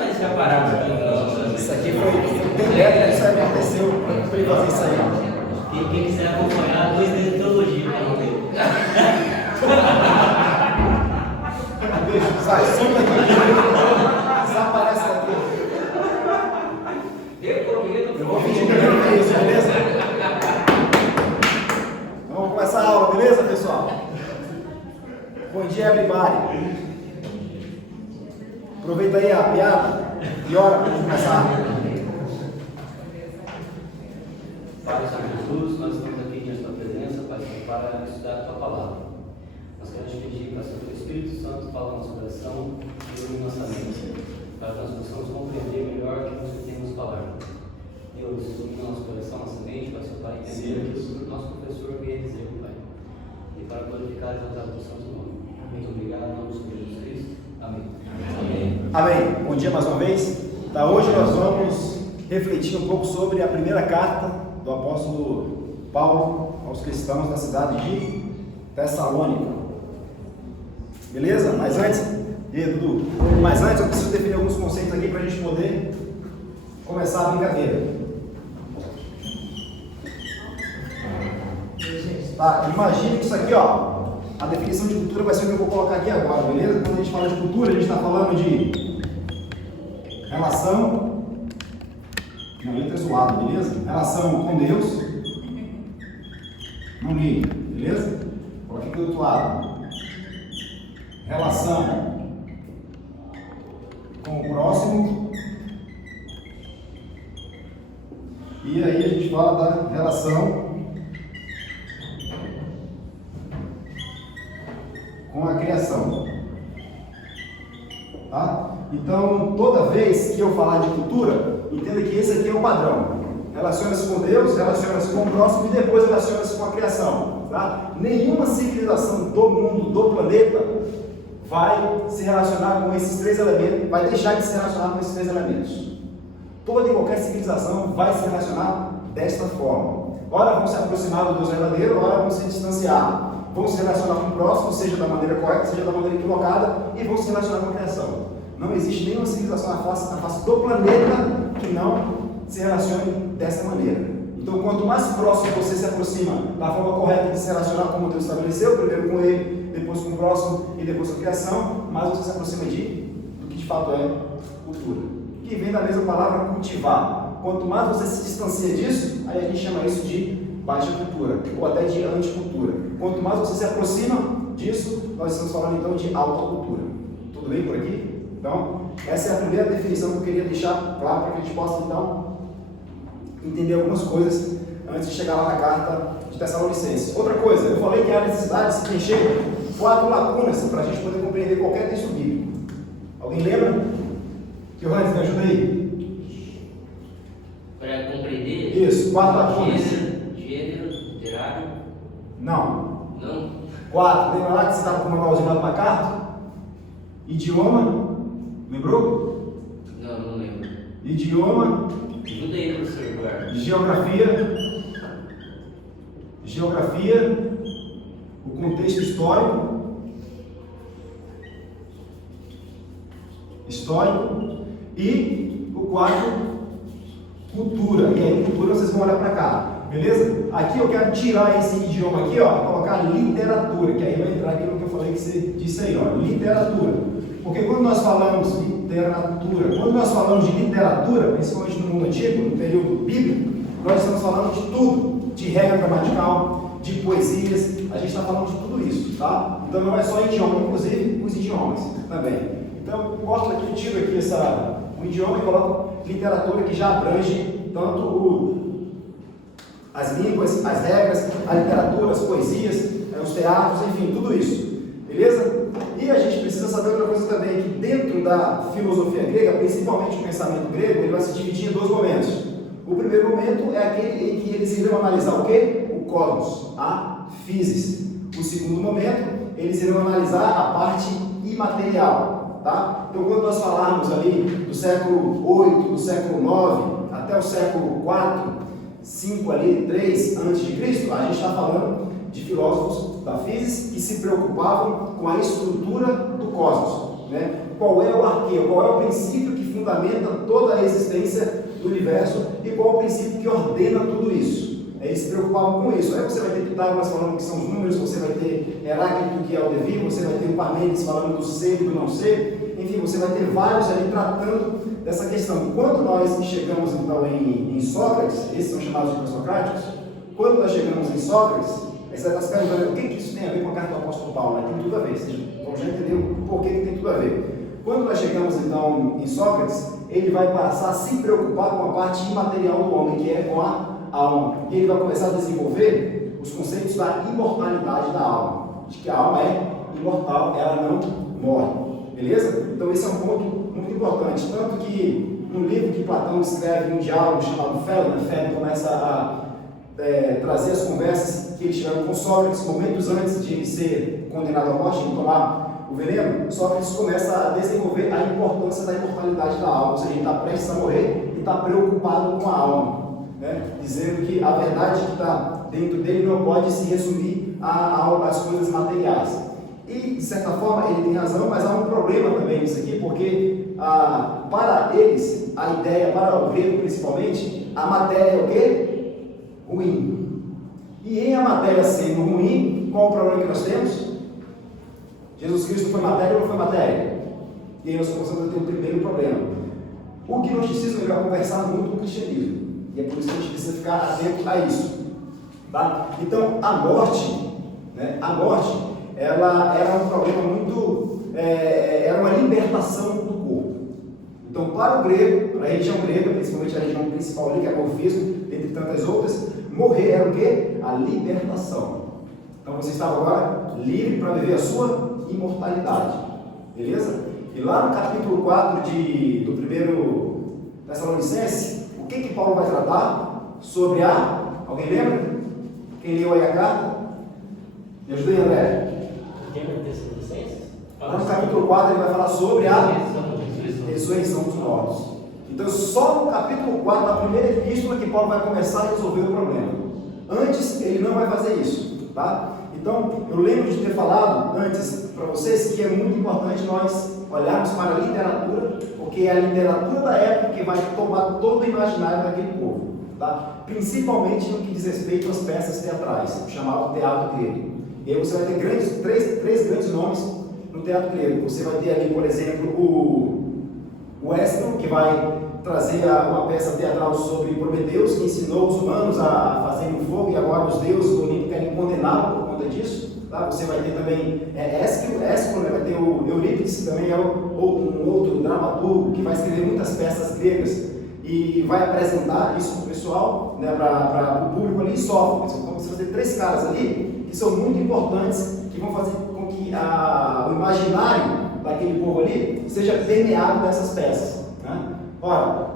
nós já paramos aqui. Isso aqui foi bem leve, isso aí aconteceu para ele fazer isso aí. Quem quiser acompanhar, 2 dedos de teologia para não ver. Sai, some daqui. Desaparece daqui. Eu vou pedir primeiro para isso, beleza? Vamos começar a aula, beleza, pessoal? Bom dia, everybody. Aproveita aí a piada e ora para a gente começar. Pai, Senhor Jesus, nós estamos aqui diante da tua presença, Pai, para estudar a tua palavra. Nós queremos pedir para que o Espírito Santo fale no nosso coração e ilumine nossa mente, para que nós possamos compreender melhor o que nós temos falar. Deus, ilumina nosso coração, nossa mente, para o Pai entender aquilo que o nosso professor veio dizer, Pai. E para glorificar e exaltar o teu santo nome. Muito obrigado, em nome do Senhor Jesus Cristo. Amém. Amém. Amém. Bom dia mais uma vez. Hoje nós vamos refletir um pouco sobre a primeira carta do apóstolo Paulo aos cristãos da cidade de Tessalônica. Beleza? Mas antes, Dudu, eu preciso definir alguns conceitos aqui para a gente poder começar a brincadeira. Tá, imagine que isso aqui, ó, a definição de cultura vai ser o que eu vou colocar aqui agora, beleza? Quando a gente fala de cultura, a gente está falando de relação, não, letra zoada, beleza? Relação com Deus, não li, beleza? Coloquei aqui do outro lado. Relação com o próximo. E aí a gente fala da relação com a criação. Tá? Então, toda vez que eu falar de cultura, entenda que esse aqui é o padrão. Relaciona-se com Deus, relaciona-se com o próximo e depois relaciona-se com a criação. Tá? Nenhuma civilização do mundo, do planeta, vai se relacionar com esses 3 elementos, vai deixar de se relacionar com esses 3 elementos. Toda e qualquer civilização vai se relacionar desta forma. Ora vão se aproximar do Deus verdadeiro, ora vão se distanciar. Vão se relacionar com o próximo, seja da maneira correta, seja da maneira equivocada, e vão se relacionar com a criação. Não existe nenhuma civilização na face do planeta que não se relacione dessa maneira. Então, quanto mais próximo você se aproxima da forma correta de se relacionar como Deus estabeleceu, primeiro com Ele, depois com o próximo e depois com a criação, mais você se aproxima do que de fato é cultura. Que vem da mesma palavra cultivar. Quanto mais você se distancia disso, aí a gente chama isso de baixa cultura, ou até de anticultura. Quanto mais você se aproxima disso, nós estamos falando então de alta cultura. Tudo bem por aqui? Então, essa é a primeira definição que eu queria deixar claro para que a gente possa então entender algumas coisas antes de chegar lá na carta de Tessalonicenses. Outra coisa, eu falei que há necessidade de se preencher 4 lacunas para a gente poder compreender qualquer texto bíblico. Alguém lembra? Johannes, me ajuda aí. Para compreender? Isso, 4 lacunas. Gênero, literário? Não. Não? 4. Lembra lá que você estava com o manualzinho lá do MacArthur? Idioma. Lembrou? Não lembro. Idioma. Ajuda aí, professor Eduardo. Geografia. O contexto histórico. E o 4, cultura. E aí, cultura, vocês vão olhar para cá. Beleza? Aqui eu quero tirar esse idioma aqui, ó, colocar literatura, que aí vai entrar aquilo que eu falei que você disse aí, ó, literatura. Porque quando nós falamos de literatura, principalmente no mundo antigo, no período bíblico, nós estamos falando de tudo, de regra gramatical, de poesias, a gente está falando de tudo isso, tá? Então não é só idioma, inclusive os idiomas também. Então, corto aqui, tiro aqui o idioma e coloco literatura, que já abrange tanto as línguas, as regras, a literatura, as poesias, os teatros, enfim, tudo isso. Beleza? E a gente precisa saber outra coisa também, que dentro da filosofia grega, principalmente o pensamento grego, ele vai se dividir em 2 momentos. O primeiro momento é aquele em que eles irão analisar o quê? O cosmos, a physis. O segundo momento, eles irão analisar a parte imaterial. Tá? Então, quando nós falarmos ali do século 8, do século 9, até o século 4, 5 ali, 3 antes de Cristo, a gente está falando de filósofos da física que se preocupavam com a estrutura do cosmos, né? Qual é o arqueio, qual é o princípio que que fundamenta toda a existência do universo e qual o princípio que ordena tudo isso. Eles se preocupavam com isso. Aí você vai ter Pitágoras falando que são os números, você vai ter Heráclito que é o devir, você vai ter o Parmênides falando do ser e do não ser, enfim, você vai ter vários ali tratando dessa questão. Quando nós chegamos então em Sócrates, esses são chamados de pré-socráticos, quando nós chegamos em Sócrates, aí você vai estar se perguntando o que isso tem a ver com a carta do apóstolo Paulo, né? Tem tudo a ver, você já entendeu por que tem tudo a ver. Quando nós chegamos então em Sócrates, ele vai passar a se preocupar com a parte imaterial do homem, que é com a alma. E ele vai começar a desenvolver os conceitos da imortalidade da alma, de que a alma é imortal, ela não morre. Beleza? Então esse é um ponto muito importante. Tanto que no livro que Platão escreve, um diálogo chamado Fédon, Fédon começa a trazer as conversas que eles tiveram com Sócrates momentos antes de ser condenado à morte, de tomar o veneno. Sócrates começa a desenvolver a importância da imortalidade da alma, ou seja, ele está prestes a morrer e está preocupado com a alma, né? Dizendo que a verdade que está dentro dele não pode se resumir às coisas materiais. E, de certa forma, ele tem razão, mas há um problema também nisso aqui, porque para eles, a ideia, para o grego principalmente, a matéria é o quê? Ruim. E em a matéria sendo ruim, qual o problema que nós temos? Jesus Cristo foi matéria ou não foi matéria? E aí nós começamos a ter o primeiro problema. O gnosticismo vai conversar muito com o cristianismo. E é por isso que a gente precisa ficar atento a isso. Tá? Então, a morte, né, ela era um problema muito... era uma libertação do corpo. Então, para o grego, para a religião grega, principalmente a religião principal ali, que é o morfismo, dentre tantas outras, morrer era o quê? A libertação. Então, você estava agora livre para viver a sua imortalidade. Beleza? E lá no capítulo 4 do primeiro Tessalonicenses, o que Paulo vai tratar? Sobre alguém lembra? Quem leu aí a carta? Me ajuda aí, André. Lá no capítulo 4 ele vai falar sobre a ressurreição dos mortos. Então, só no capítulo 4 da primeira epístola que Paulo vai começar a resolver o problema. Antes, ele não vai fazer isso. Tá? Então, eu lembro de ter falado antes para vocês que é muito importante nós olharmos para a literatura, porque é a literatura da época que vai tomar todo o imaginário daquele povo, tá? Principalmente no que diz respeito às peças teatrais, chamado teatro grego. E aí você vai ter três grandes nomes no teatro grego. Você vai ter ali, por exemplo, o Ésquilo, que vai trazer uma peça teatral sobre Prometeus, que ensinou os humanos a fazerem fogo, e agora os deuses do Olimpo querem condená-lo por conta disso. Tá? Você vai ter também Ésquilo, né? Vai ter o Eurípides, que também é um outro dramaturgo que vai escrever muitas peças gregas e vai apresentar isso para o pessoal, né, para o público ali, e Sófocles. Então você vai ter três caras ali que são muito importantes, que vão fazer com que o imaginário daquele povo ali seja permeado dessas peças. Né? Ora,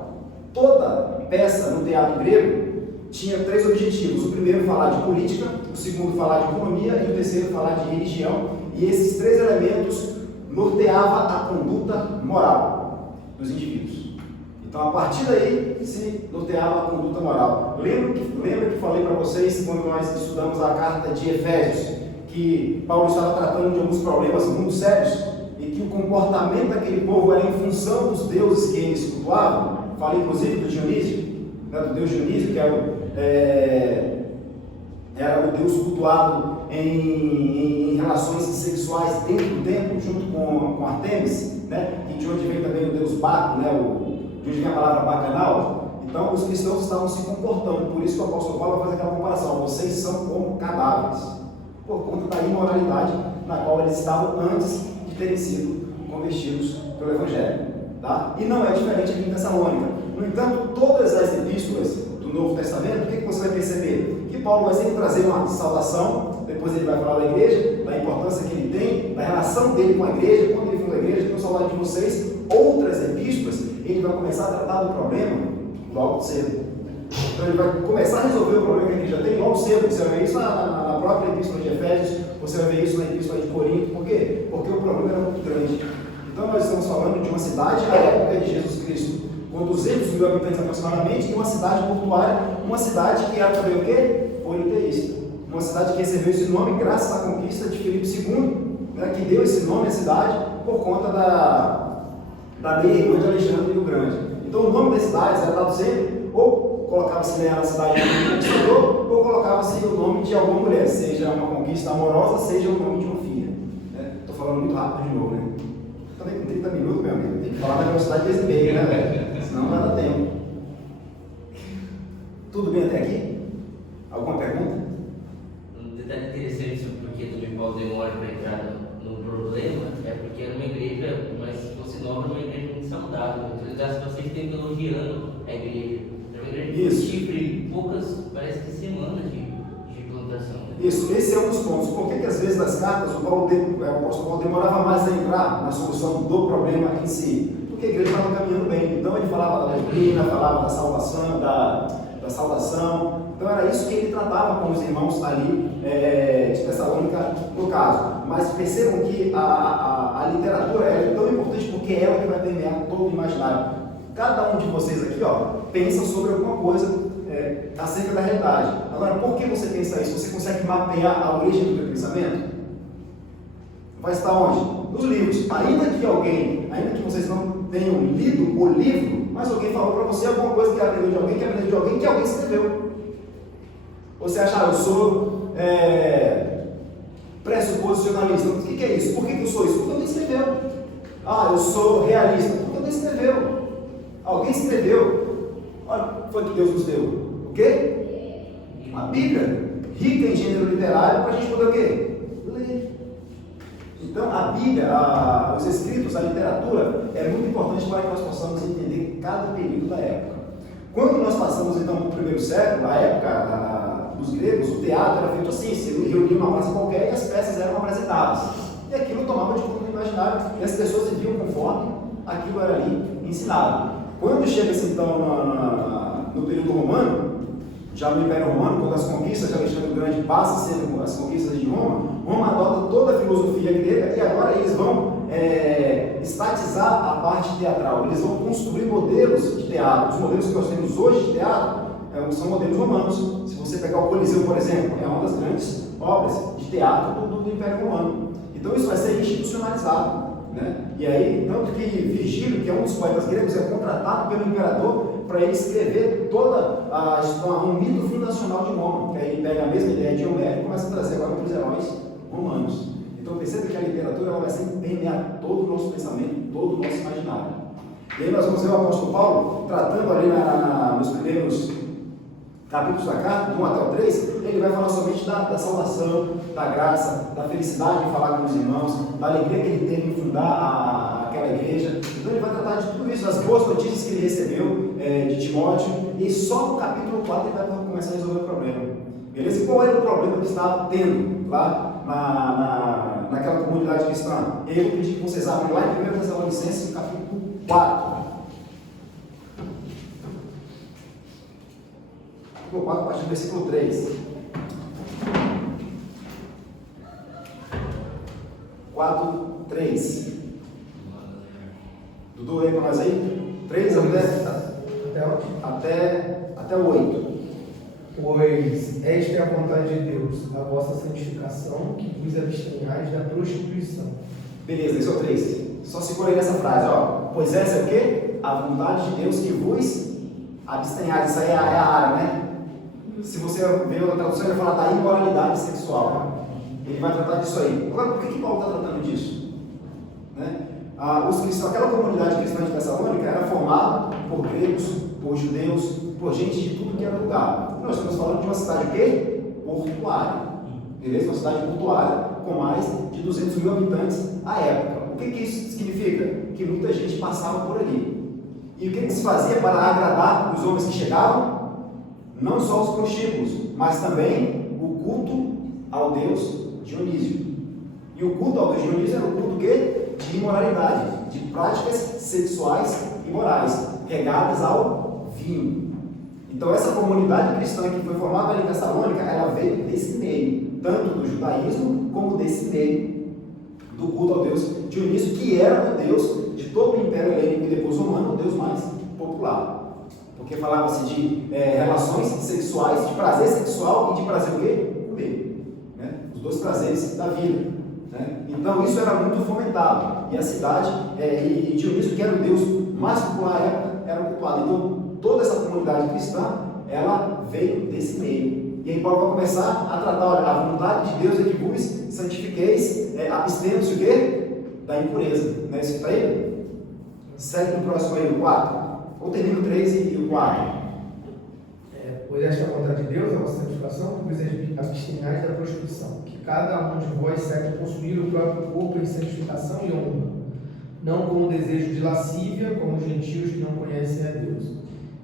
toda peça no teatro grego tinha três objetivos. O primeiro, falar de política, o segundo, falar de economia, e o terceiro, falar de religião. E esses três elementos norteavam a conduta moral dos indivíduos. Então, a partir daí, se norteava a conduta moral. Lembra que falei para vocês, quando nós estudamos a carta de Efésios, que Paulo estava tratando de alguns problemas muito sérios, e que o comportamento daquele povo era em função dos deuses que eles cultuavam? Falei, inclusive, do Dionísio, né, do deus Dionísio, que era o deus cultuado em relações sexuais dentro do templo, junto com Artemis, né, e de onde vem também o deus Baco, né, de onde vem a palavra bacanal. Então, os cristãos estavam se comportando, por isso que o apóstolo Paulo vai fazer aquela comparação: vocês são como cadáveres, por conta da imoralidade na qual eles estavam antes de terem sido convertidos pelo Evangelho. Tá? E não é diferente aqui em Tessalônica. No entanto, todas as epístolas do Novo Testamento, o que você vai perceber? Que Paulo vai sempre trazer uma saudação, depois ele vai falar da igreja, da importância que ele tem, da relação dele com a igreja. Quando ele fala da igreja, tenho saudade de vocês. Outras epístolas, ele vai começar a tratar do problema logo cedo. Então ele vai começar a resolver o problema que a igreja tem logo cedo. Você vai ver isso na própria epístola de Efésios, você vai ver isso na epístola de Corinto. Por quê? Porque o problema era muito grande. Então nós estamos falando de uma cidade na época de Jesus Cristo, com 200 mil habitantes aproximadamente, e uma cidade portuária, uma cidade que era também o quê? Politeísta. Uma cidade que recebeu esse nome graças à conquista de Filipe II, né, que deu esse nome à cidade por conta da meia-irmã de Alexandre o Grande. Então o nome das cidades era dado sempre, ou colocava-se na cidade de um conquistador, ou colocava-se o nome de alguma mulher, seja uma conquista amorosa, seja o nome de uma filha. Estou falando muito rápido de novo, né? Também com 30 minutos, meu amigo, tem que falar na velocidade desse meio, né, velho? Senão não vai dar tempo. Tudo bem até aqui? Alguma pergunta? Um detalhe interessante sobre por que também Paulo demora para entrar no problema é porque era uma igreja, mas se fosse nova, era uma igreja muito saudável. Então ele gasta bastante tempo elogiando a igreja. Era uma igreja com chifre, poucas, parece que semanas de plantação. Isso, esse é um dos pontos. Por que às vezes nas cartas o apóstolo Paulo demorava mais a entrar na solução do problema em si? Porque a igreja estava caminhando bem. Então ele falava da doutrina, falava da salvação, da saudação. Então era isso que ele tratava com os irmãos ali de Tessalônica no caso. Mas percebam que a literatura é tão importante porque é ela que vai permear todo o imaginário. Cada um de vocês aqui pensa sobre alguma coisa acerca da realidade. Agora, por que você pensa isso? Você consegue mapear a origem do teu pensamento? Vai estar onde? Nos livros. Ainda que vocês não tenham lido o livro, mas alguém falou para você alguma coisa que aprendeu de alguém, que alguém escreveu. Você acha, eu sou pressuposicionalista. O que é isso? Por que eu sou isso? Porque alguém escreveu. Eu sou realista. Porque alguém escreveu. Alguém escreveu. Olha, foi que Deus nos deu. O quê? Uma Bíblia. Rica em gênero literário, para a gente poder o quê? Ler. Então, a Bíblia, os escritos, a literatura, é muito importante para que nós possamos entender cada período da época. Quando nós passamos, então, para o primeiro século, a época dos gregos, o teatro era feito assim, se reunia uma praça qualquer e as peças eram apresentadas. E aquilo tomava de conta do imaginário, e as pessoas viviam conforme aquilo era ali ensinado. Quando chega-se, então, no período romano, já no Império Romano, quando as conquistas de Alexandre o Grande passam a ser as conquistas de Roma, Roma adota toda a filosofia grega e agora eles vão estatizar a parte teatral. Eles vão construir modelos de teatro. Os modelos que nós temos hoje de teatro são modelos romanos. Se você pegar o Coliseu, por exemplo, é uma das grandes obras de teatro do Império Romano. Então isso vai ser institucionalizado. E aí, tanto que Virgílio, que é um dos poetas gregos, é contratado pelo imperador para ele escrever toda um mito fundacional de Roma, que aí ele pega a mesma ideia de Homero e começa a trazer agora para os heróis romanos. Então perceba que a literatura ela vai sempre permear todo o nosso pensamento, todo o nosso imaginário. E aí nós vamos ver o apóstolo Paulo tratando ali nos primeiros capítulos da carta, do 1 até o 3, ele vai falar somente da salvação, da graça, da felicidade de falar com os irmãos, da alegria que ele teve em fundar aquela igreja. Então ele vai tratar de tudo isso, das boas notícias que ele recebeu de Timóteo, e só no capítulo 4 ele vai começar a resolver o problema. Beleza? E qual era o problema que estava tendo lá naquela comunidade cristã? E aí eu pedi que vocês abrem lá em 1 Tessalonicenses, no capítulo 4. Capítulo 4, a partir do versículo 3. 4, 3. Dudu, lê para nós aí? 3 até o 8. Pois esta é a vontade de Deus, a vossa santificação, que vos abstenhais da prostituição. Beleza, esse é o 3. Só segura aí nessa frase, Pois essa é o quê? A vontade de Deus que vos abstenhais. Isso aí é a área, né? Se você ver outra tradução, ele vai falar da imoralidade sexual. Ele vai tratar disso aí. Agora, por que Paulo está tratando disso? Os cristãos, aquela comunidade cristã de Tessalônica era formada por gregos, por judeus, por gente de tudo que era lugar. Nós estamos falando de uma cidade o quê? Portuária. Beleza? Uma cidade portuária com mais de 200 mil habitantes à época. O que isso significa? Que muita gente passava por ali. E o que se fazia para agradar os homens que chegavam? Não só os prostíbulos, mas também o culto ao deus Dionísio. E o culto ao deus Dionísio era o culto quê? De imoralidade, de práticas sexuais imorais, regadas ao vinho. Então essa comunidade cristã que foi formada ali em Tessalônica, ela veio desse meio, tanto do judaísmo como desse meio do culto ao deus Dionísio, que era o deus de todo o Império Helênico e depois romano, o deus mais popular. Porque falava-se de relações sexuais, de prazer sexual e de prazer o quê? Comer. Os dois prazeres da vida. né? Então isso era muito fomentado. E a cidade, e Dionísio, que era o deus mais popular na época, era cultuado. Então toda essa comunidade cristã, ela veio desse meio. E aí Paulo vai começar a tratar, olha, a vontade de Deus é que vos santifiqueis, abstendo-se o quê? Da impureza. Não é isso que está aí? Segue no próximo aí, o 4. Ou termina o 3 e o 4. Pois esta é a vontade de Deus, a vossa santificação, que vos abstenhais da prostituição, que cada um de vós saiba consumir o próprio corpo em santificação e honra, não com o desejo de lascívia, como os gentios que não conhecem a Deus.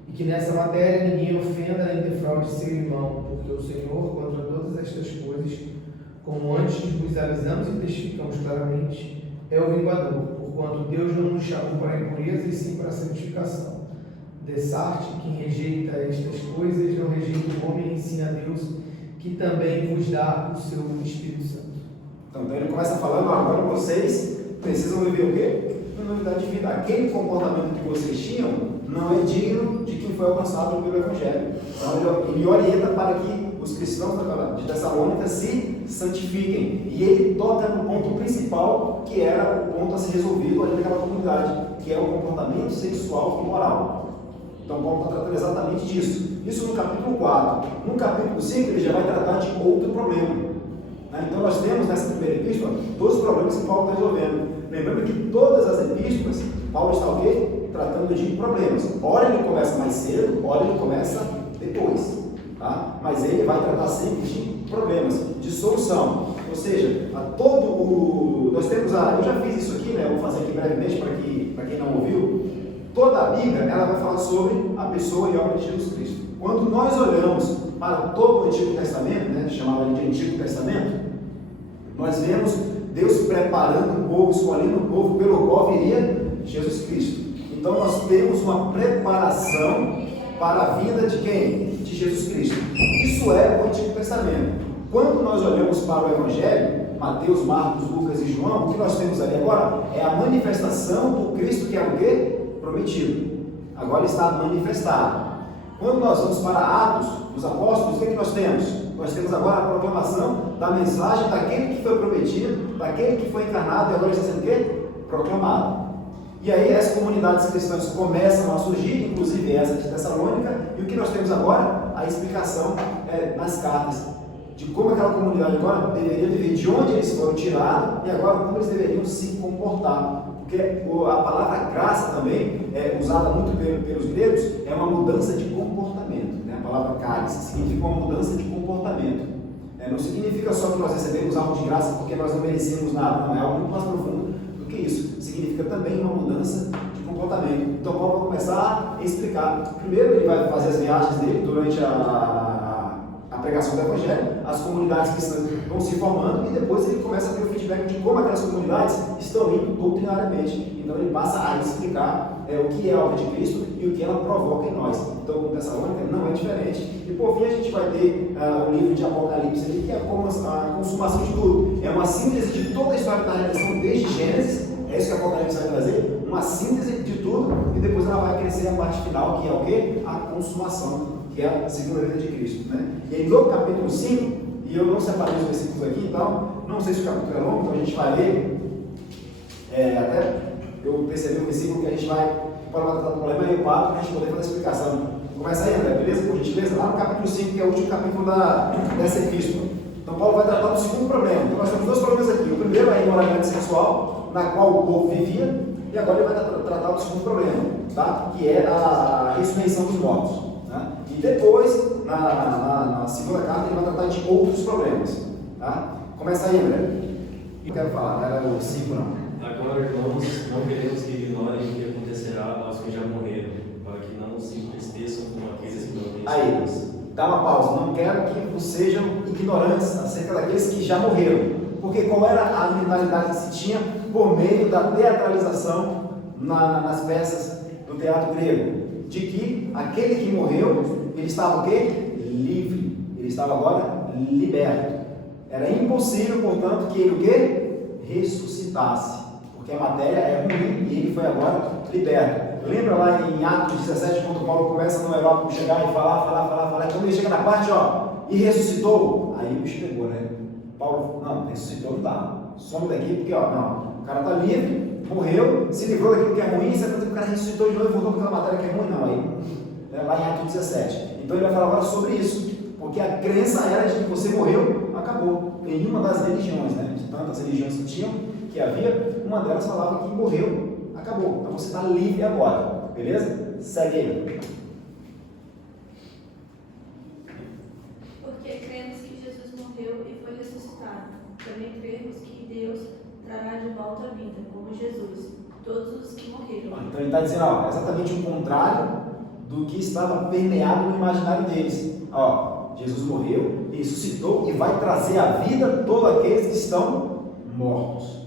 E que nessa matéria ninguém ofenda nem defraude seu irmão, porque o Senhor, contra todas estas coisas, como antes vos avisamos e testificamos claramente, é o vingador, porquanto Deus não nos chamou para a impureza e sim para a santificação. Dessarte, quem rejeita estas coisas, não rejeita o homem e ensina a Deus, que também vos dá o seu Espírito Santo. Então ele começa falando, agora vocês precisam viver o quê? Uma novidade de vida. Aquele comportamento que vocês tinham não é digno de quem foi alcançado pelo Evangelho. Então ele orienta para que os cristãos de Tessalônica se santifiquem. E ele toca no ponto principal, que era o ponto a ser resolvido ali naquela comunidade, que é o comportamento sexual e moral. Então Paulo está tratando exatamente disso. Isso no capítulo 4. No capítulo 5 ele já vai tratar de outro problema. Então nós temos nessa primeira epístola dois problemas que Paulo está resolvendo. Lembrando que todas as epístolas, Paulo está o quê? Tratando de problemas. Ora ele começa mais cedo, ora ele começa depois. Tá? Mas ele vai tratar sempre de problemas, de solução. Ou seja, nós temos eu já fiz isso aqui, né? Eu vou fazer aqui brevemente para quem não ouviu. Toda a Bíblia ela vai falar sobre a pessoa e a obra de Jesus Cristo. Quando nós olhamos para todo o Antigo Testamento, né, chamado de Antigo Testamento, nós vemos Deus preparando o povo, escolhendo o povo pelo qual viria Jesus Cristo. Então nós temos uma preparação para a vinda de quem? De Jesus Cristo. Isso é o Antigo Testamento. Quando nós olhamos para o Evangelho, Mateus, Marcos, Lucas e João, o que nós temos ali agora é a manifestação do Cristo que é o quê? Prometido. Agora está manifestado. Quando nós vamos para Atos dos Apóstolos, o que nós temos? Nós temos agora a proclamação da mensagem daquele que foi prometido, daquele que foi encarnado e agora está sendo o quê? Proclamado. E aí as comunidades cristãs começam a surgir, inclusive essa de Tessalônica, e o que nós temos agora? A explicação nas cartas de como aquela comunidade agora deveria viver, de onde eles foram tirados e agora como eles deveriam se comportar. Porque a palavra graça também, usada muito pelos gregos, é uma mudança de comportamento. Né? A palavra caris significa uma mudança de comportamento. Não significa só que nós recebemos algo de graça porque nós não merecemos nada, não, é algo muito mais profundo do que isso. Significa também uma mudança de comportamento. Então Paulo vai começar a explicar. Primeiro ele vai fazer as viagens dele durante a pregação do Evangelho, as comunidades cristãs vão se formando e depois ele começa a ter o feedback de como aquelas comunidades estão indo doutrinariamente. Então ele passa a explicar o que é a obra de Cristo e o que ela provoca em nós. Então com Tessalônica não é diferente. E por fim a gente vai ter o livro de Apocalipse ali, que é a consumação de tudo. É uma síntese de toda a história da redenção desde Gênesis. É isso que a Apocalipse vai trazer, uma síntese de tudo, e depois ela vai crescer a parte final, que é o quê? A consumação, que é a segunda vinda de Cristo. Né? E aí no capítulo 5, e eu não separei os versículos aqui, então, não sei se o capítulo é longo, então a gente vai ler, até eu percebi um versículo que a gente vai tratar do problema e o papo, para a gente poder fazer a explicação. Começa aí, André, beleza? Por gentileza, lá no capítulo 5, que é o último capítulo dessa epístola. Então Paulo vai tratar do segundo problema. Então nós temos dois problemas aqui. O primeiro é a imoralidade sexual, na qual o povo vivia, e agora ele vai tratar do segundo problema, tá? Que é a ressurreição dos mortos. Né? E depois, na segunda carta, ele vai tratar de outros problemas. Tá? Começa aí, André. Eu quero falar, não era o 5 não. Agora, irmãos, não queremos que ignorem o que acontecerá aos que já morreram, para que não se entristeçam com aqueles que não têm aí, dá uma pausa. Não quero que sejam ignorantes acerca daqueles que já morreram. Porque qual era a mentalidade que se tinha por meio da teatralização nas peças do teatro grego? De que aquele que morreu, ele estava o quê? Livre. Ele estava agora liberto. Era impossível, portanto, que ele o quê? Ressuscitasse. Porque a matéria é ruim e ele foi agora liberto. Lembra lá em Atos 17, quando Paulo começa no Europa chegar e falar, e quando ele chega na parte, e ressuscitou, aí o bicho pegou, né? Paulo, não, ressuscitou não dá. Some daqui porque, ó, não, o cara está livre, morreu, se livrou daquilo que é ruim, você vai dizer que o cara ressuscitou de novo e voltou para aquela matéria que é ruim, não, aí, lá em Atos 17. Então ele vai falar agora sobre isso, porque a crença era de que você morreu, acabou. Em uma das religiões, né, de tantas religiões que havia, uma delas falava que morreu, acabou. Então você está livre agora, beleza? Segue aí. Porque cremos que Jesus morreu e foi ressuscitado. Também cremos que Deus trará de volta a vida, como Jesus, todos os que morreram. Então ele está dizendo, ó, exatamente o contrário do que estava permeado no imaginário deles. Ó, Jesus morreu, ressuscitou e vai trazer à vida todos aqueles que estão mortos.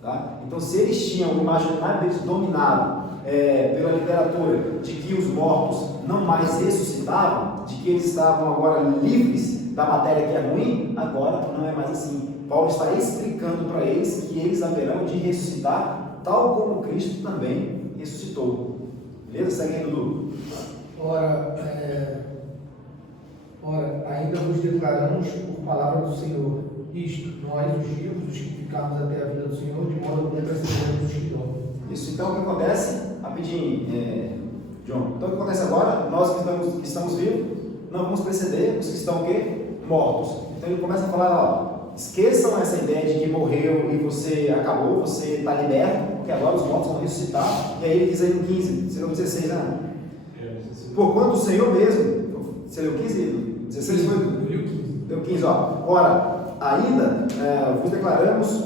Tá? Então, se eles tinham o imaginário deles dominado pela literatura de que os mortos não mais ressuscitavam, de que eles estavam agora livres da matéria que é ruim, agora não é mais assim. Paulo está explicando para eles que eles haverão de ressuscitar, tal como Cristo também ressuscitou. Beleza? Segue aí, Dudu. Ora, ainda vos declaramos por palavra do Senhor, isto, nós, os vivos, os que ficamos até a vinda do Senhor, de modo algum precederemos os que dormem. Isso, então o que acontece, rapidinho, John, então o que acontece agora, nós que estamos vivos, não vamos preceder os que estão o quê? Mortos. Então ele começa a falar, ó, esqueçam essa ideia de que morreu e você acabou, você está liberto, porque agora os mortos vão ressuscitar, e aí ele diz aí no 15, se não 16, né? Porquanto o Senhor mesmo, você leu 15? 16 foi? Deu 15, ó. Ora, ainda vos declaramos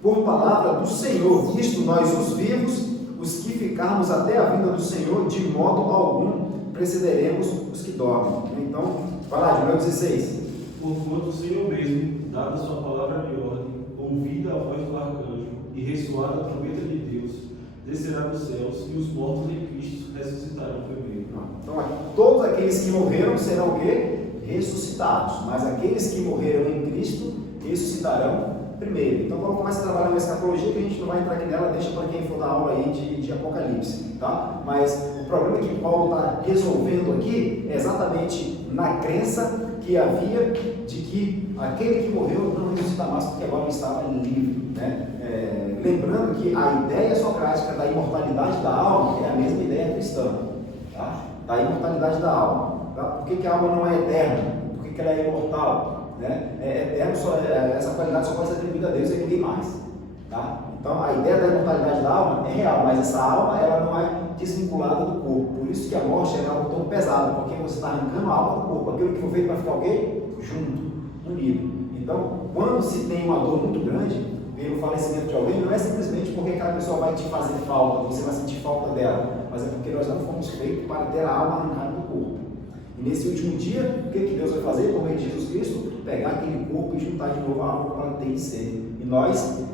por palavra do Senhor, isto nós os vivos, os que ficarmos até a vinda do Senhor, de modo algum precederemos os que dormem. Então, vai lá, de 16. Porquanto o Senhor mesmo, dada a sua palavra de ordem, ouvida a voz do arcanjo e ressoada a trombeta de Deus, descerá dos céus e os mortos em Cristo ressuscitarão primeiro. Então, todos aqueles que morreram serão o quê? Ressuscitados, mas aqueles que morreram em Cristo ressuscitarão primeiro. Então, quando começa a trabalhar uma escatologia, que a gente não vai entrar aqui nela, deixa para quem for dar aula aí de Apocalipse, tá? Mas o problema que Paulo está resolvendo aqui é exatamente na crença que havia de que aquele que morreu não ressuscita mais, porque agora ele estava livre, né? Lembrando que a ideia socrática da imortalidade da alma é a mesma ideia cristã, tá? Da imortalidade da alma. Tá? Por que a alma não é eterna? Por que ela é imortal? Né? Essa qualidade só pode ser atribuída a Deus e a ninguém mais. Tá? Então a ideia da imortalidade da alma é real, mas essa alma ela não é desvinculada do corpo. Por isso que a morte é algo tão pesado, porque você está arrancando a alma do corpo. Aquilo que foi feito vai ficar o quê? Junto, unido. Então, quando se tem uma dor muito grande pelo falecimento de alguém, não é simplesmente porque aquela pessoa vai te fazer falta, você vai sentir falta dela, mas é porque nós não fomos feitos para ter a alma arrancada do corpo. E nesse último dia, o que Deus vai fazer, por meio de Jesus Cristo? Pegar aquele corpo e juntar de novo a alma como ela tem que ser. E nós,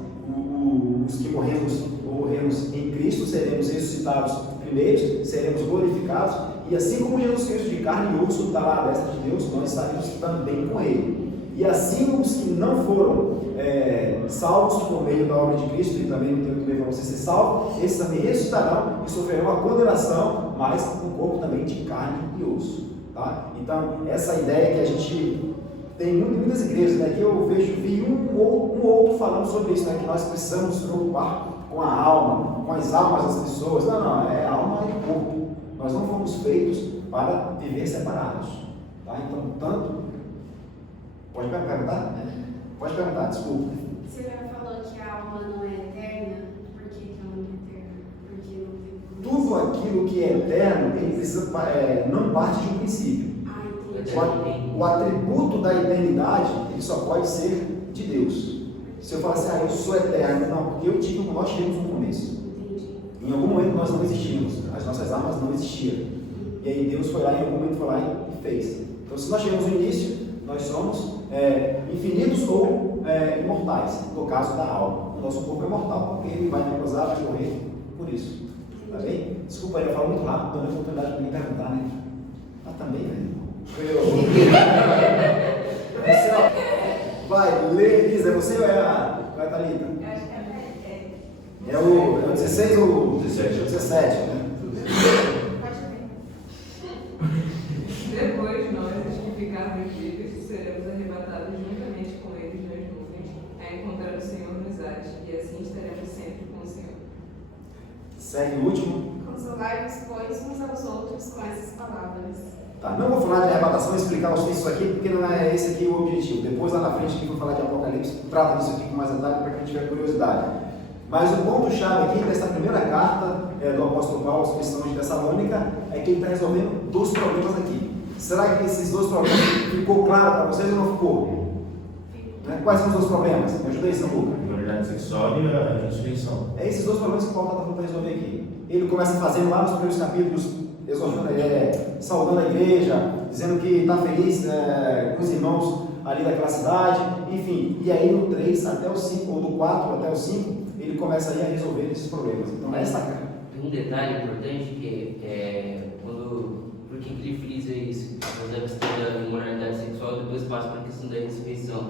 os que morremos em Cristo, seremos ressuscitados primeiro, seremos glorificados, e assim como Jesus Cristo de carne e osso está lá à destra de Deus, nós estaremos também com Ele. E assim os que não foram salvos por meio da obra de Cristo, e também não tem muito bem para você ser salvo, esses também ressuscitarão e sofrerão a condenação, mas um corpo também de carne e osso. Tá? Então, essa ideia que a gente tem muitas igrejas, né, que eu vi um ou outro falando sobre isso, né, que nós precisamos nos preocupar com a alma, com as almas das pessoas. Não, é alma e corpo. Nós não fomos feitos para viver separados. Tá? Então, tanto... Pode perguntar? Pode perguntar, desculpa. Você já falou que a alma não é eterna? Por que ela não é eterna? Porque não tem... Tudo aquilo que é eterno, ele precisa, não parte de um princípio. O atributo da eternidade, ele só pode ser de Deus. Se eu falar assim, eu sou eterno, não, porque eu tive como nós tivemos um começo. Em algum momento nós não existíamos, as nossas almas não existiam. E aí Deus foi lá, em algum momento foi lá e fez. Então, se nós tivemos no início, nós somos infinitos ou imortais, no caso da alma. O nosso corpo é mortal, porque ele vai repousar, vai morrer por isso. Tá bem? Desculpa aí, eu falo muito rápido, dando a oportunidade para me perguntar, né? Ah, também, velho. Você, ó, vai, lê, Elisa, é você ou é a Thalita? Eu acho que É o 16 ou o 17, né? Depois nós, os que ficarmos vivos, seremos arrebatados juntamente com eles nas nuvens o Senhor nos age, e assim estaremos sempre com o Senhor. Segue o último. Consolai-vos, pois, uns aos outros com essas palavras. Tá, não vou falar de arrebatação e explicar os textos aqui, porque não é esse aqui o objetivo. Depois, lá na frente, que eu vou falar de Apocalipse, trata disso aqui com mais detalhe para quem tiver curiosidade. Mas o ponto-chave aqui dessa primeira carta do apóstolo Paulo aos cristãos de Tessalônica é que ele está resolvendo 2 problemas aqui. Será que esses 2 problemas ficou claro para vocês ou não ficou? Né? Quais são os 2 problemas? Me ajuda aí, Samuca. A imoralidade sexual e a ressurreição. É esses 2 problemas que Paulo está tentando resolver aqui. Ele começa fazendo lá nos primeiros capítulos, exortando, saudando a igreja, dizendo que está feliz com os irmãos ali daquela cidade, enfim. E aí no 3 até o 5, ou do 4 até o 5, ele começa aí a resolver esses problemas. Então, essa tem um detalhe importante que por que ele frisa isso? Após a questão da imoralidade sexual, depois passa para a questão da ressurreição.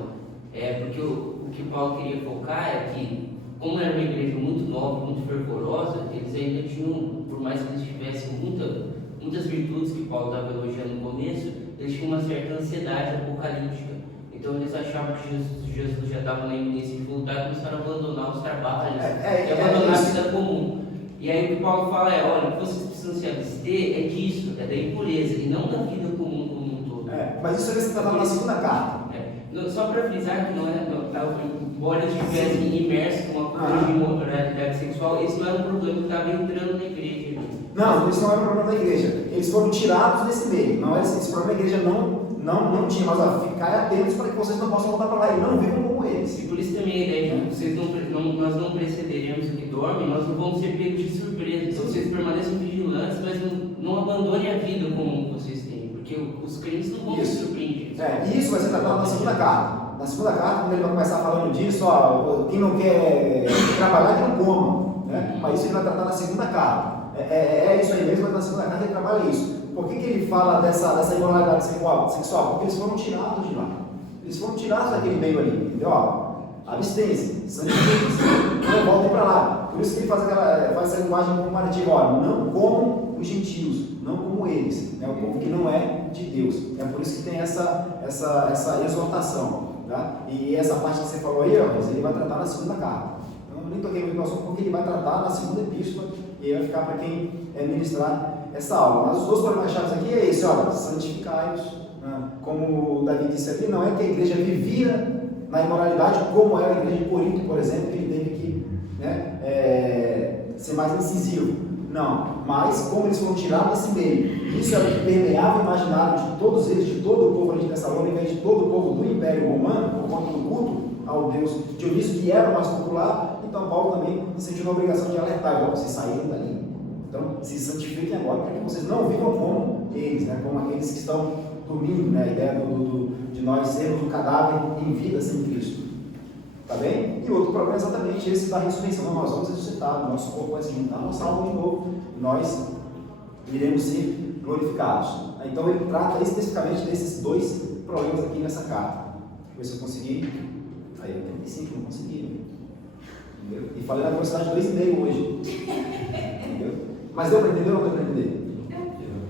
Porque o que Paulo queria focar é que, como era uma igreja muito nova, muito fervorosa, eles ainda tinham, por mais que eles tivessem muitas virtudes que Paulo estava elogiando no começo, eles tinham uma certa ansiedade apocalíptica. Então eles achavam que Jesus já estava na iminência de voltar e começaram a abandonar os trabalhos e abandonar a vida comum. E aí o que Paulo fala olha, o que vocês precisam se abster é disso, é da impureza, e não da vida comum como um todo. Mas isso você está falando na segunda carta. Só para frisar que embora eles estivessem imersos com uma cultura de imoralidade sexual, esse não era um problema que estava entrando na igreja. Não, isso não era um problema da igreja. Eles foram tirados desse meio. Não, esse problema da igreja não tinha, mas ficar atentos para que vocês não possam voltar para lá e não vivam como eles. E por isso também a ideia de nós não precederemos o que dorme, nós não vamos ser pegos de surpresa. Então vocês permaneçam vigilantes, mas não abandonem a vida comum que vocês têm, porque os crentes não vão ser surpreendidos. Isso vai ser tratado na segunda carta. Na segunda carta, quando ele vai começar falando disso, quem não quer trabalhar, que não coma. Né? Mas isso ele vai tratar na segunda carta. É isso aí mesmo, mas na segunda carta ele trabalha isso. Por que ele fala dessa imoralidade sexual? Porque eles foram tirados de lá. Eles foram tirados daquele meio ali, entendeu? Abstência, santifiquem-se, não voltem para lá. Por isso que ele faz essa linguagem comparativa. Não como os gentios, não como eles. O povo que não é de Deus. É por isso que tem essa exortação. Tá? E essa parte que você falou aí, ele vai tratar na segunda carta. Eu nem toquei muito no assunto porque ele vai tratar na segunda epístola e aí vai ficar para quem ministrar essa aula. Mas os 2 problemas chaves aqui é esse, santificai-vos. Como o Davi disse aqui, não é que a igreja vivia na imoralidade como era a igreja de Corinto, por exemplo, que ele teve que ser mais incisivo. Não, mas como eles foram tirados desse meio, isso era o que permeava o imaginário de todos eles, de todo o povo ali de Tessalônica e de todo o povo do Império Romano, por conta do culto ao Deus Dionísio, que era o mais popular. Então Paulo também se sentiu na obrigação de alertar, vocês saíram dali. Então se santifiquem agora, para que vocês não vivam como eles, como aqueles que estão dormindo, a ideia de nós sermos um cadáver em vida sem Cristo. Tá bem? E outro problema é exatamente esse da ressurreição. Nós vamos ressuscitar, o nosso corpo vai se juntar, nossa alma de novo, nós iremos ser glorificados. Então ele trata especificamente desses 2 problemas aqui nessa carta. Deixa eu ver se eu consegui. Aí eu 35, não consegui. Entendeu? E falei na velocidade 2,5 hoje. Entendeu? Mas deu para entender ou não deu para entender?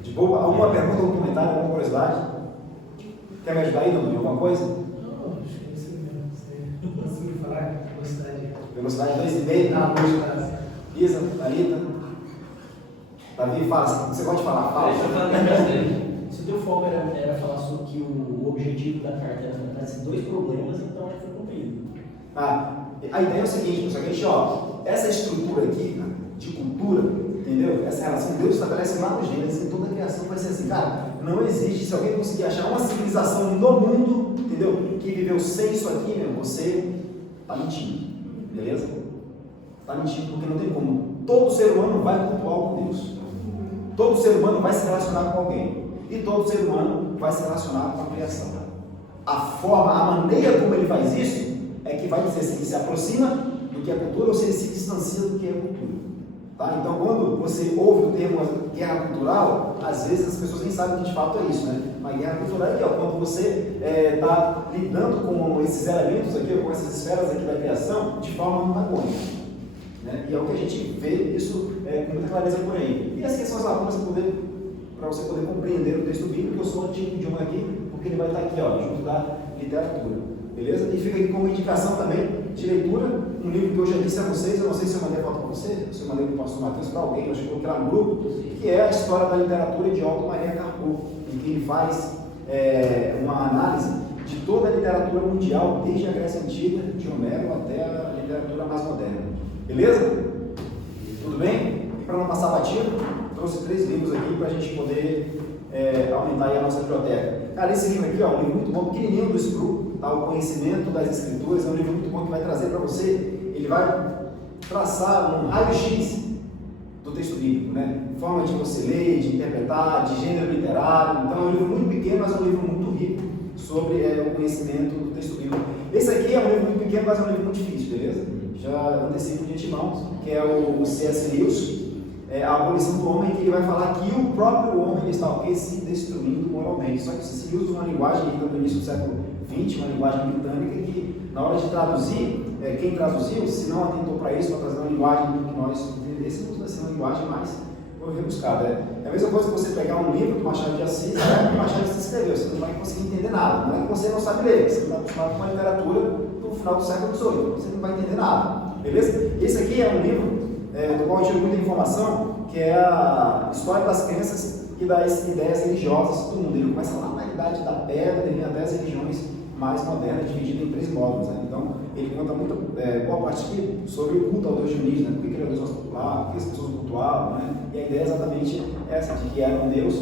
De boa? Alguma pergunta, algum comentário, alguma curiosidade? Quer me ajudar aí, Dom, em alguma coisa? Não, acho que é isso mesmo. Você conseguiu falar? Velocidade 2,5. Isa, Thalita. Davi, fala. Você pode falar? Fala. Se o teu foco era falar sobre que o objetivo da carta era tratar esses 2 problemas, então ele foi cumprido. A ideia é o seguinte, essa estrutura aqui, de cultura, entendeu? Essa relação que Deus estabelece lá no Gênesis, em toda a criação vai ser assim, não existe, se alguém conseguir achar uma civilização no mundo, entendeu? Que viveu sem isso aqui, você está mentindo, beleza? Está mentindo porque não tem como. Todo ser humano vai cultuar com Deus. Todo ser humano vai se relacionar com alguém. E todo ser humano vai se relacionar com a criação. A maneira como ele faz isso é que vai dizer se ele se aproxima do que é cultura ou se ele se distancia do que é cultura. Tá? Então, quando você ouve o termo guerra cultural, às vezes as pessoas nem sabem que de fato é isso, Uma guerra cultural é quando você está lidando com esses elementos aqui, com essas esferas aqui da criação, de forma antagônica. E é o que a gente vê isso com muita clareza por aí. E essas são as lacunas para você poder compreender o texto bíblico. Eu sou o antigo idioma aqui, porque ele vai estar aqui, junto da literatura. Beleza? E fica aqui como indicação também de leitura, um livro que eu já disse a vocês, eu não sei se eu mandei a foto para você, se eu mandei para o pastor Matheus, para alguém, eu acho que eu coloquei lá no grupo, que é a história da literatura de Otto Maria Carpo, em que ele faz uma análise de toda a literatura mundial, desde a Grécia Antiga, de Homero, até a literatura mais moderna. Beleza? Tudo bem? E para não passar batido, trouxe 3 livros aqui para a gente poder aumentar aí a nossa biblioteca. Cara, esse livro aqui, ó, um livro muito bom, pequenininho do Spru, tá? O Conhecimento das Escrituras, é um livro muito bom que vai trazer para você, ele vai traçar um raio-x do texto bíblico, né? Forma de você ler, de interpretar, de gênero literário. Então é um livro muito pequeno, mas é um livro muito rico sobre o conhecimento do texto bíblico. Esse aqui é um livro muito pequeno, mas é um livro muito difícil, beleza? Já antecipo de antemão, que é o C.S. Lewis, a abolição do homem, que ele vai falar que o próprio homem está se destruindo moralmente. Só que C.S. Lewis usa uma linguagem do início do século XX, uma linguagem britânica, que na hora de traduzir, quem traduziu, se não atentou para isso, para trazer uma linguagem que nós entendêssemos, vai ser uma linguagem mais rebuscada. É a mesma coisa que você pegar um livro do Machado de Assis, que o Machado de Assis escreveu, você não vai conseguir entender nada. Não é que você não sabe ler, você está acostumado com uma literatura do final do século XVIII, você não vai entender nada. Beleza? Esse aqui é um livro do qual eu tiro muita informação, que é a história das crenças e das ideias religiosas do mundo. Ele começa lá na Idade da Pedra, ele vem até as religiões mais modernas, divididas em 3 módulos. Né? Então, ele conta muito, boa parte aqui sobre o culto ao Deus Dionísio, né? Por que ele é o Deus mais popular, por que as pessoas cultuavam, né? E a ideia é exatamente essa, de que era um Deus,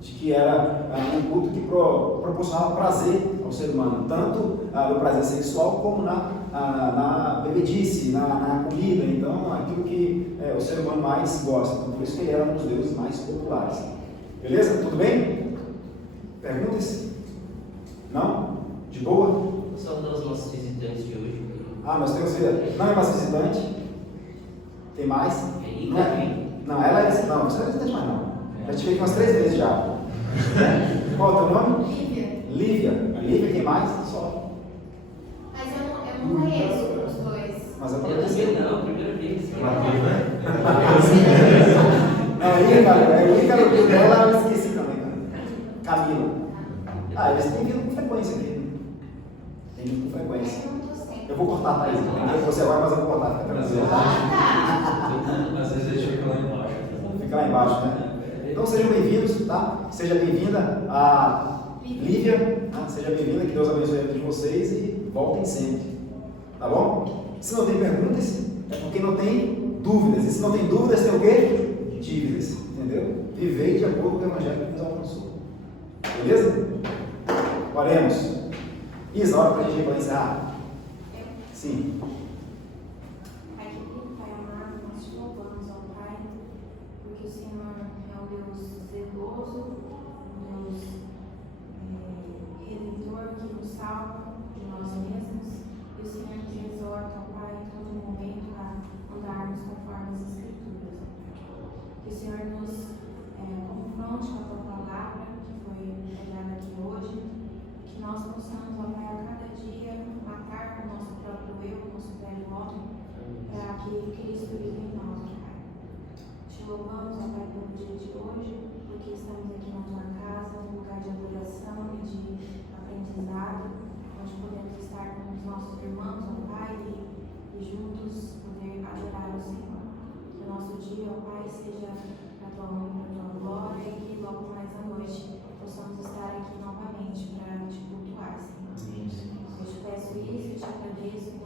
de que era um culto que proporcionava prazer ao ser humano, tanto no prazer sexual como na bebedice, na comida, então aquilo que o ser humano mais gosta. Então, por isso que ele era um dos deuses mais populares. Beleza? Tudo bem? Perguntas? Não? De boa? Só dos nossos visitantes de hoje. Nós temos. Não é mais visitante? Tem mais? Não, ela é. Não, você não é visitante mais não. Já te veio umas 3 vezes já. Qual é o teu nome? Lívia. Lívia, quem mais? Só. Mas eu não conheço os 2. Mas eu Eu também não, primeira vez. Não, o Ícaro dela eu esqueci também, cara. Camila. Eles têm vindo com frequência aqui. Tem vindo com frequência. Eu vou cortar, Thaís. Você agora, mas eu vou cortar. Às vezes eles ficam lá embaixo. Fica lá embaixo, né? Então sejam bem-vindos, tá? Seja bem-vinda a Lívia, tá? Seja bem-vinda, que Deus abençoe a todos vocês e voltem sempre. Tá bom? Se não tem perguntas, é porque não tem dúvidas. E se não tem dúvidas, tem o quê? Dívidas. Entendeu? Vivei de acordo com o Evangelho que nos alcançou. Beleza? Oremos. Isa, hora para a gente encerrar. Sim. Pai querido, Pai amado, nós te louvamos ao Pai, porque o Senhor é um Deus zeloso, um Deus redentor que nos salva de nós mesmos, e o Senhor te exorta, ao Pai, em todo momento a andarmos conforme as Escrituras. Que o Senhor nos confronte com a tua palavra, que foi pregada aqui hoje, e que nós possamos, ó Pai, a cada dia matar o nosso próprio eu, o nosso velho homem, para que Cristo viva em nós, ó Pai. Te louvamos, ó Pai, pelo dia de hoje, porque estamos aqui na tua casa, um lugar de adoração e de aprendizado, onde podemos estar com os nossos irmãos, ó Pai, e juntos poder adorar o Senhor. Que o nosso dia, ó Pai, seja para a tua honra, para a tua glória, e que logo mais à noite possamos estar aqui novamente para te cultuar, Senhor. Eu te peço isso e te agradeço em